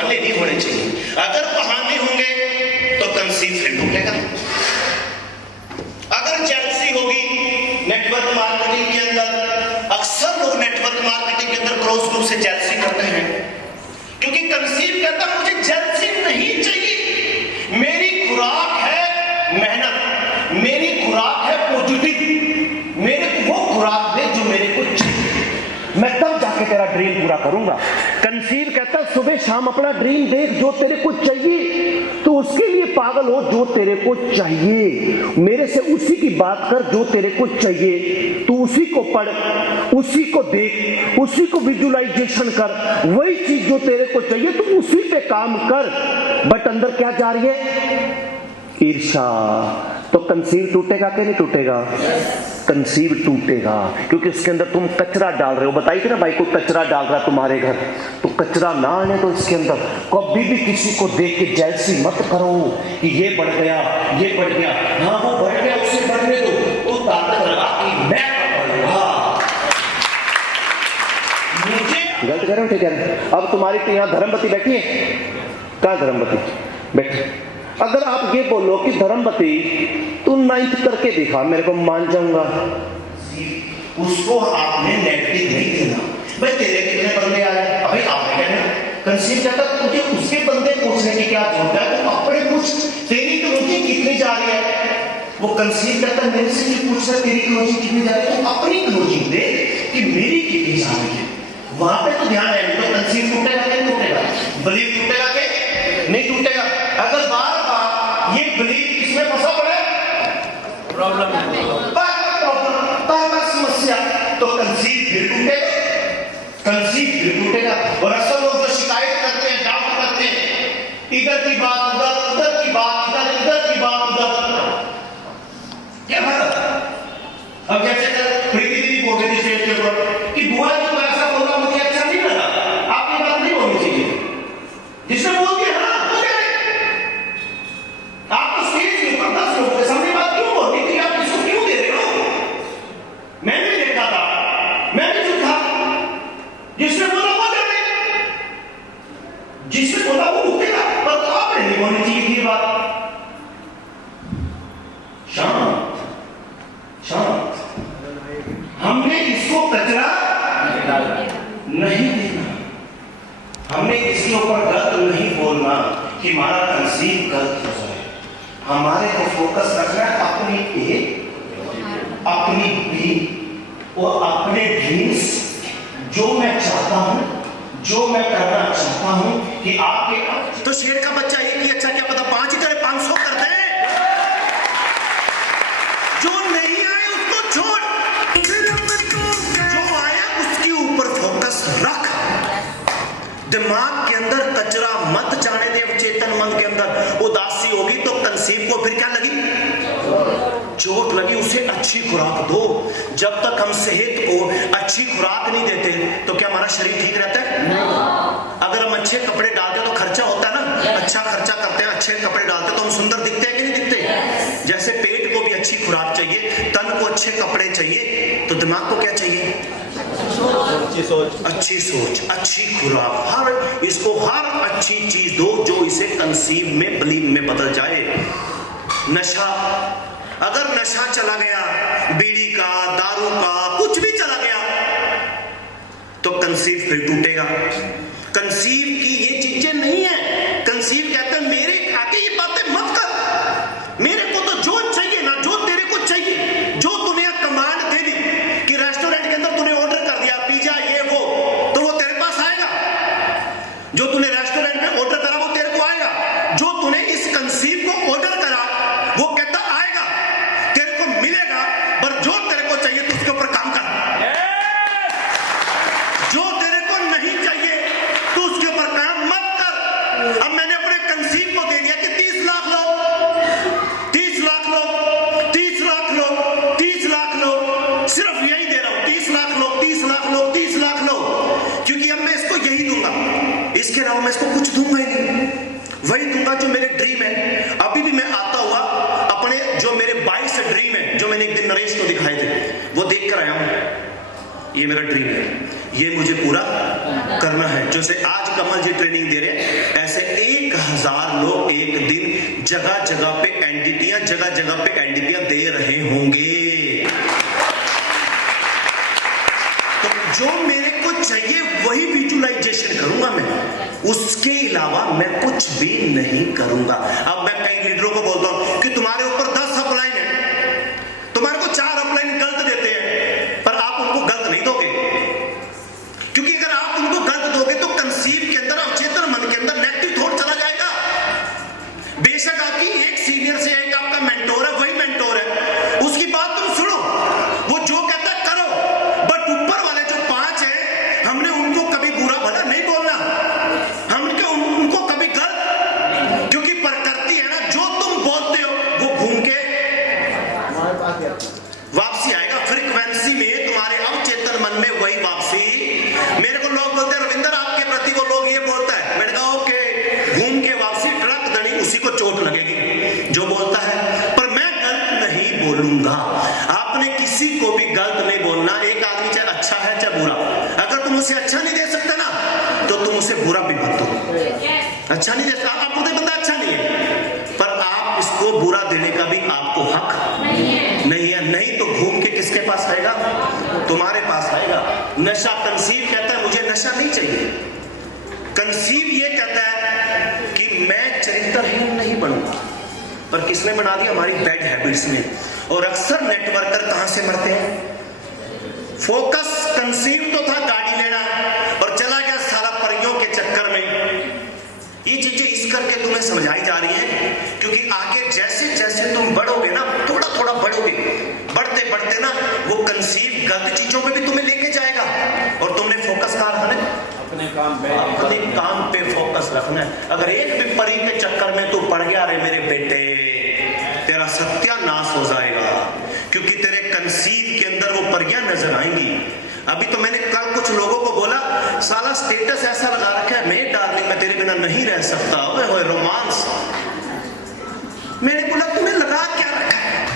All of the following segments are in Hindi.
बहाने नहीं होने चाहिए। अगर बहाने होंगे तो कंसीव फिर टूटेगा। अगर जेलसी होगी नेटवर्क मार्केटिंग के अंदर, अक्सर लोग नेटवर्क मार्केटिंग के अंदर क्रॉस ग्रुप से जेलसी करते हैं, क्योंकि कंसीव कहता मुझे जेलसी नहीं चाहिए। मेरी खुराक है मेहनत, मेरी खुराक है पॉजिटिव, मेरे को वो खुराक दे जो मेरे को चाहिए, मैं तब जाके तेरा ड्रीम पूरा करूंगा। कंसीव कहता सुबह शाम अपना ड्रीम देख जो तेरे को चाहिए, तो उसके लिए पागल हो जो तेरे को चाहिए। मेरे से उसी की बात कर जो तेरे को चाहिए, तू उसी को पढ़, उसी को देख, उसी को विजुअलाइजेशन कर, वही चीज जो तेरे को चाहिए तू उसी पे काम कर। बट अंदर क्या जा रही है? ईर्ष्या। तो कंसीव टूटेगा कि नहीं टूटेगा? कंसीव टूटेगा, क्योंकि उसके अंदर तुम कचरा डाल रहे हो। बताइए ना भाई, कोई कचरा डाल रहा है तुम्हारे घर, तो कचरा ना आने तो इसके अंदर कभी भी किसी को देख के जेलसी मत करो कि ये बढ़ गया, ये बढ़ गया। हाँ वो बढ़ गया, उसे बढ़ने दो, तो ताकत लगा कि मैं बढ़ूंगा। मुझे गलत कह रहे हो ठीक है? अब तुम्हारी तो यहाँ धर्मवती बैठी है, कहाँ धर्मवती बैठी? अगर आप ये बोलो कि धर्मवती तू 9th करके दिखा, मेरे को मान जाऊंगा, उसको आपने नेगेटिव नहीं देना। भाई तेरे कितने बंदे आए? अभी आपने कहना कंसीव जाता, तुझे उसके बंदे पूछने की क्या जरूरत है? तुम अपने पूछ, तेरी क्लोजिंग कितनी जा रही है? वो कंसीव करता मेरे से नहीं पूछ रहा तेरी क्लोजिंग कितनी जा रही है, तुम अपनी क्लोजिंग दे कि मेरी कितनी जा रही है। वहां पे तो ध्यान है, तो कंसीव टूटेगा नहीं टूटेगा? बिलीव टूटेगा कि नहीं टूटेगा? अगर बार बार ये बिलीव किसमें फंसा पड़ा है? प्रॉब्लम समस्या, तो कंसीव फिर टूटेगा, कंसीव फिर टूटेगा। और अक्सर लोग जो शिकायत करते हैं, डाउट करते हैं, इधर की बात उधर, उधर की बात इधर, इधर की बात उधर, क्या मतलब? अब जैसे प्रीति दीदी बोल रही थी स्टेज के ऊपर कि बुआ जी को ऐसा बोला मुझे अच्छा नहीं लगा, आप ये बात नहीं बोलनी चाहिए। जिसने बोल दिया हाँ हो जाए, आप तो स्टेज के ऊपर 10 लोगों के सामने बात क्यों बोल रही थी? आप इसको क्यों दे रहे हो? मैं भी देखा था, मैं भी चुप था। जिसने बोला वो जाने, जिसने बोला वो उठेगा, पर तो आपने नहीं बोलनी चाहिए थी बात। शांत शांत, हमने इसको कचरा नहीं देना, हमने इसके ऊपर गलत नहीं बोलना कि हमारा कंसीव गलत हो जाए। हमारे को फोकस रखना है अपनी ए, अपनी बी और अपने ड्रीम्स, जो मैं चाहता हूं, जो मैं करना चाहता हूं कि आपके। तो शेर का बच्चा एक ही अच्छा, क्या पता 5 ही करे, 500 कर दे। जो नहीं आए उसको छोड़, जो आया उसके ऊपर फोकस रख। दिमाग के अंदर कचरा मत जाने दे। चेतन मन के अंदर उदासी होगी तो कंसीव को फिर क्या लगी? चोट लगी। उसे अच्छी खुराक दो। जब तक हम सेहत को अच्छी खुराक नहीं देते तो क्या हमारा शरीर ठीक रहता है? अगर हम अच्छे कपड़े डालते तो खर्चा होता है ना, अच्छा खर्चा करते हैं, अच्छे कपड़े डालते तो हम सुंदर दिखते हैं कि नहीं दिखते? जैसे पेट को भी अच्छी खुराक चाहिए, तन को अच्छे कपड़े चाहिए, तो दिमाग को क्या चाहिए? अच्छी सोच, अच्छी खुराक। हर इसको हर अच्छी चीज दो जो इसे कंसीव में, बिलीव में बदल जाए। नशा, अगर नशा चला गया, बीड़ी का, दारू का, कुछ भी चला गया, तो कंसीव फिर टूटेगा। कंसीव की ये चीजें नहीं है। कंसीव कहते हैं मेरे आगे ये बातें मत कर, मेरे को तो जो चाहिए ना, जो तेरे को चाहिए, जो तूने कमांड दे दी कि रेस्टोरेंट के अंदर तूने ऑर्डर कर दिया पिज्जा ये वो, तो वो तेरे पास आएगा। जो तूने रेस्टोरेंट में ऑर्डर करा वो तेरे को आएगा। जो तूने इस कंसीव को ऑर्डर करा वो कहता आएगा, तेरे को मिलेगा। पर जो तेरे को चाहिए तो उसके ऊपर काम कर। जो तेरे को नहीं चाहिए तो उसके ऊपर काम मत कर। अब मैंने अपने कंसीव को दे दिया कि 30 लाख लो, 30 लाख लो, 30 लाख लो, 30 लाख लो, सिर्फ यही दे रहा हूं, 30 लाख लो, 30 लाख लो, 30 लाख लो, क्योंकि अब मैं इसको यही दूंगा, इसके अलावा मैं इसको कुछ दूंगा ही नहीं। वही दूंगा जो मेरे ड्रीम है। अभी भी मैं आता हुआ अपने जो मेरे 22 ड्रीम है, जो मैंने एक दिन नरेश को दिखाए थे, वो देख कर आया हूं। ये मेरा ड्रीम है। ये मुझे पूरा करना है। जैसे आज कमल जी ट्रेनिंग दे रहे हैं, ऐसे 1000 लोग एक दिन जगह जगह पे एनडीटीआं दे रहे होंगे। तो जो मेरे को चाहिए वही विजुअलाइजेशन करूंगा मैं, उसके अलावा मैं कुछ भी नहीं करूंगा। अब मैं कई लीडरों को बोलता हूं कि तुम्हारे ऊपर 10 अपलाइन है, तुम्हारे को 4 अपलाइन गलत देते हैं, पर आप उनको गलत नहीं दोगे, क्योंकि अगर आप उनको गलत दोगे तो कंसीव के अंदर, अवचेतन मन के अंदर नेगेटिव थॉट चला जाएगा। बेशक आपकी एक सीनियर से एक आपका मेंटोर है, वही मेंटोर है, उसकी बात तुम सुनो, वो जो कहता है करो, बट ऊपर वाले जो 5 हैं हमने उनको कभी बुरा भला नहीं बोलना, हमने उनको कभी गलत, क्योंकि प्रकृति है ना, जो तुम बोलते हो वो घूम के वापसी आएगा। फ्रीक्वेंसी में तुम्हारे अवचेतन मन में वही वापसी। मेरे को लोग बोलते हैं रविंदर आपके प्रति वो लोग ये बोलता है, मैंने कहा ओके, घूम के वापसी ट्रक दड़ी उसी को चोट लगेगी जो बोलता है, पर मैं गलत नहीं बोलूंगा। आपने किसी को भी गलत नहीं बोलना। एक आदमी चाहे अच्छा है चाहे बुरा, अगर तुम उसे अच्छा नहीं दे सकते ना तो तुम उसे बुरा भी मत दो। अच्छा नहीं दे सकता, आपको तो बंदा अच्छा नहीं है, पर आप इसको बुरा देने का भी आपको हक नहीं है। नहीं तो घूम के किसके पास आएगा? तुम्हारे पास आएगा। नशा, कंसीव कहता है मुझे नशा नहीं चाहिए। कंसीव ये कहता है कि मैं चरित्रहीन नहीं बनूंगा, पर किसने बना दिया? हमारी बैड हैबिट्स ने। और अक्सर नेटवर्कर कहां से मरते हैं? फोकस कंसीव तो था गाड़ी लेना, और चला गया सारा परियों के चक्कर में। ये चीजें इस करके तुम्हें समझाई जा रही हैं, क्योंकि आगे जैसे जैसे तुम बढ़ोगे ना, थोड़ा थोड़ा बढ़ोगे, बढ़ते बढ़ते ना वो कंसीव गलत चीजों पे भी तुम्हें लेके जाएगा, और तुमने फोकस कहाँ रखना है? अपने काम पे फोकस रखना है। अगर एक भी परी के चक्कर में तू पड़ गया, रे मेरे बेटे, तेरा सत्यानाश हो जाएगा, क्योंकि तेरे कंसीव के अंदर वो परियां नजर आएंगी। अभी तो मैंने कल कुछ लोगों को बोला, साला स्टेटस ऐसा लगा रखा है, मैं डार्लिंग मैं तेरे बिना नहीं रह सकता, ओए रोमांस। मैंने बोला तुम्हें लगा क्या रखा है?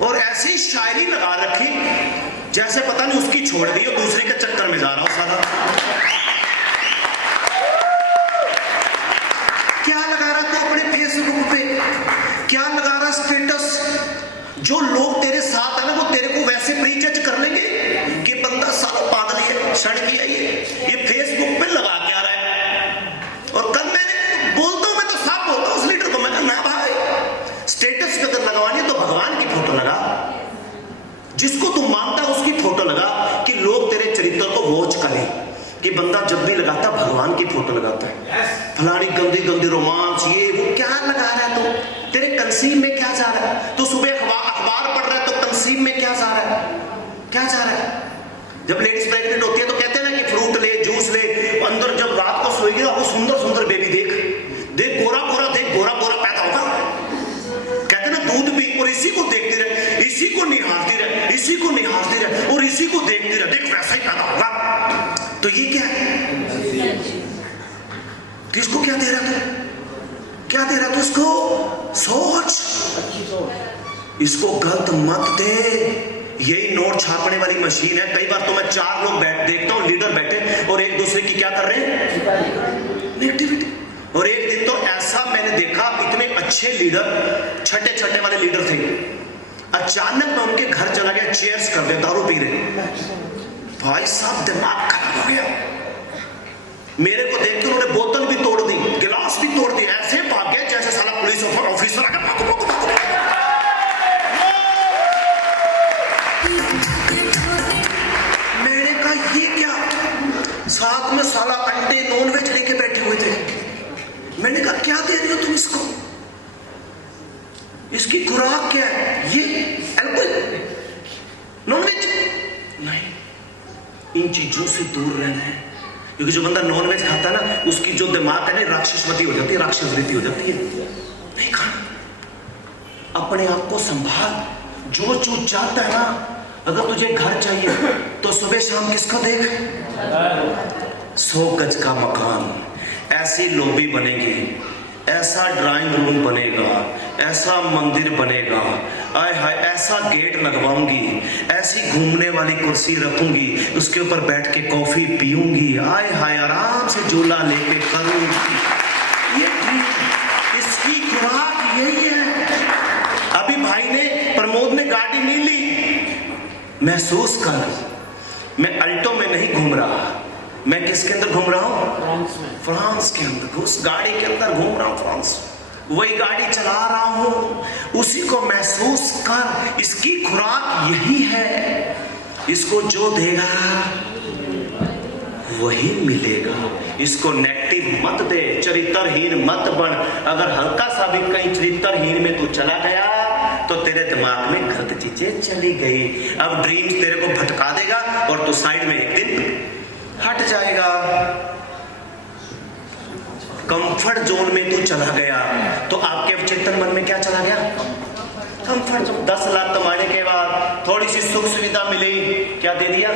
और ऐसी शायरी लगा रखी जैसे पता नहीं उसकी छोड़ दी और दूसरे के चक्कर में जा रहा हूं साला। क्या लगा रहा था अपने फेसबुक पे, क्या लगा रहा स्टेटस? जो लोग तेरे साथ है ना, वो तेरे को वैसे प्रीजज कर लेंगे कि बंदा साला पागल है, सड़ गया ये फेसबुक पे लगा क्या रहा है। और कल मैंने बोलता हूं, मैं तो साफ बोलता हूं उस लीडर को, मैं ना भाई स्टेटस अगर लगवानी है तो भगवान की फोटो लगा, जिसको तुम मानता है उसकी फोटो लगा, कि लोग तेरे चरित्र को वॉच करें कि बंदा जब भी लगाता भगवान की फोटो लगाता है। फलानी गंदी गंदी रोमांस ये वो क्या लगा रहा है? तो तेरे कंसीव में क्या जा रहा है? तो सुबह अखबार पढ़ रहा है तो कंसीव में क्या जा रहा है? क्या जा रहा है? जब लेडीज प्रेग्नेंट होती है तो कहते हैं ना कि फ्रूट ले, जूस ले, अंदर जब रात को सोएगी ना वो सुंदर सुंदर बेबी देख गोरा गोरा, देख गोरा गोरा पैदा होगा। कहते ना दूध पी और इसी को देखती रहे, इसी को निहारती रहे, इसी को निहारती रहे और इसी को देखती रहे, देख वैसा ही पैदा होगा। तो ये क्या है? किसको क्या दे रहा था? क्या दे रहा था उसको? सोच। इसको गलत मत दे। यही नोट छापने वाली मशीन है। कई बार तो मैं 4 लोग देखता हूं, लीडर बैठे और एक दूसरे की क्या कर रहे हैं? नेगेटिविटी। और एक दिन तो ऐसा मैंने देखा, इतने अच्छे लीडर, छठे छठे वाले लीडर थे, अचानक मैं उनके घर चला गया, चेयर्स कर रहे, दारू पी रहे। भाई साहब दिमाग खराब हो गया। मेरे को देख के उन्होंने बोतल भी तोड़ दी, गिलास भी तोड़ दी, ऐसे भाग गए जैसे साला पुलिस ऑफिसर आकर मैंने कहा ये क्या? साथ में साला अंडे नॉनवेज लेके बैठे हुए थे। मैंने कहा क्या दे रहे हो तुम इसको? इसकी खुराक क्या है? ये एल्कोहल, नॉनवेज नहीं। इन चीजों से दूर रहना है, क्योंकि जो बंदा नॉनवेज खाता है ना, उसकी जो दिमाग है ना राक्षसवती हो जाती है, राक्षस वृत्ति हो जाती है। नहीं खाना। अपने आप को संभाल। जो चूज चाहता है ना, अगर तुझे घर चाहिए तो सुबह शाम किसको देख? 100 गज का मकान, ऐसी लॉबी बनेगी, ऐसा ड्राइंग रूम बनेगा, ऐसा मंदिर बनेगा, आय हाय ऐसा गेट लगवाऊंगी, ऐसी घूमने वाली कुर्सी रखूंगी, उसके ऊपर बैठ के कॉफी पीऊंगी, आय हाय आराम से झूला लेके करूंगी। ये इसकी खुराक यही है। अभी भाई ने प्रमोद ने गाड़ी नहीं ली, महसूस कर, मैं अल्टो में नहीं घूम रहा, मैं किसके अंदर घूम रहा हूं? फ्रांस के अंदर, उस गाड़ी के अंदर घूम रहा हूं, फ्रांस, वही गाड़ी चला रहा हूं, उसी को महसूस कर। इसकी खुराक यही है, इसको जो देगा वही मिलेगा। इसको नेगेटिव मत दे, चरित्रहीन मत बन। अगर हल्का सा भी कहीं चरित्रहीन में तू चला गया तो तेरे दिमाग में गलत चीजें चली गई। अब ड्रीम्स तेरे को भटका देगा और तू साइड में एक दिन हट जाएगा। कंफर्ट जोन में तू चला गया तो आपके चेतन मन में क्या चला गया? Comfort zone. 10 लाख कमाने के बाद थोड़ी सी सुख सुविधा मिली, क्या दे दिया?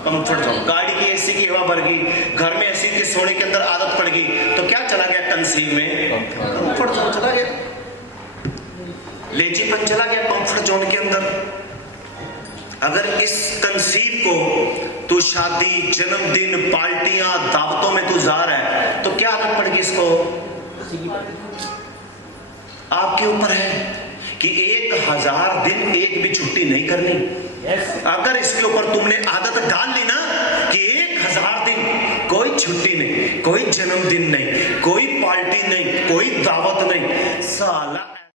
Comfort zone. गाड़ी की एसी की हवा भर गई, घर में एसी की सोने के अंदर आदत पड़ गई, तो क्या चला गया? कंसीव में कंफर्ट जोन चला गया, लेजीपन चला गया कंफर्ट जोन के अंदर। अगर इस कंसीव को तू शादी, जन्मदिन, पार्टियां, दावतों में तू जा रहा है तो क्या आदत पड़ेगी इसको? आपके ऊपर है कि 1000 दिन एक भी छुट्टी नहीं करनी। अगर इसके ऊपर तुमने आदत डाल ली ना कि 1000 दिन कोई छुट्टी नहीं, कोई जन्मदिन नहीं, कोई पार्टी नहीं, कोई दावत नहीं, साला